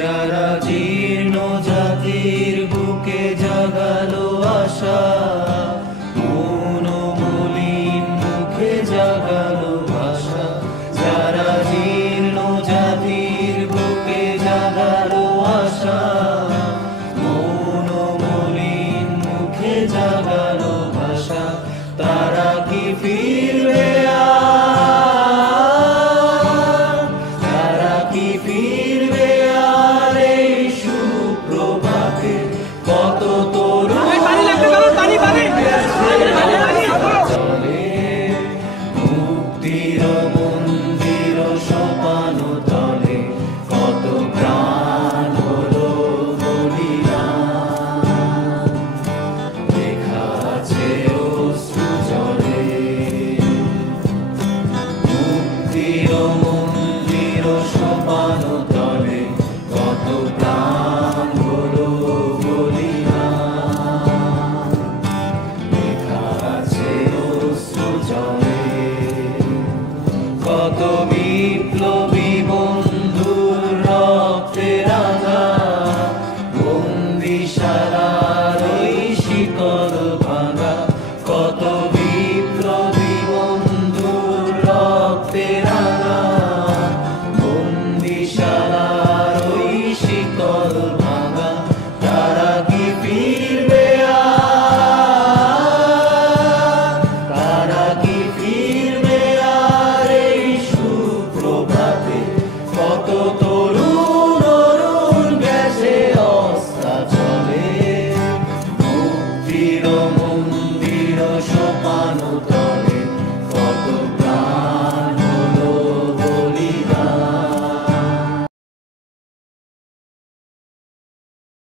যারা জীর্ণ জাতির বুকে জাগালো আশা, মন মলিন মুখে জাগালো ভাষা। যারা জীর্ণ জাতির বুকে জাগালো আশা, মন মলিন মুখে জাগালো ভাষা। তারা কি ফিরবে আর? তারা কি ফিরবে?